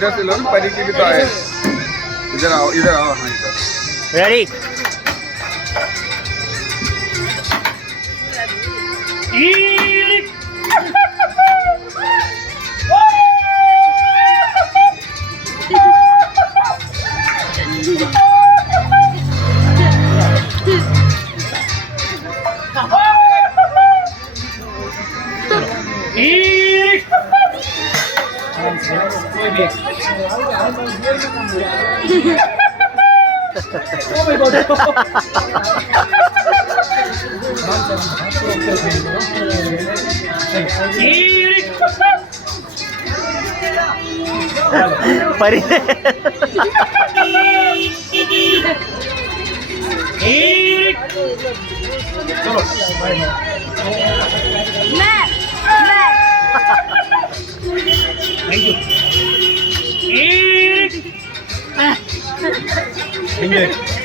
इधर से लो ना, परी की भी तो आए। इधर आओ, इधर आओ, हाँ इधर। रेडी परी Thank you.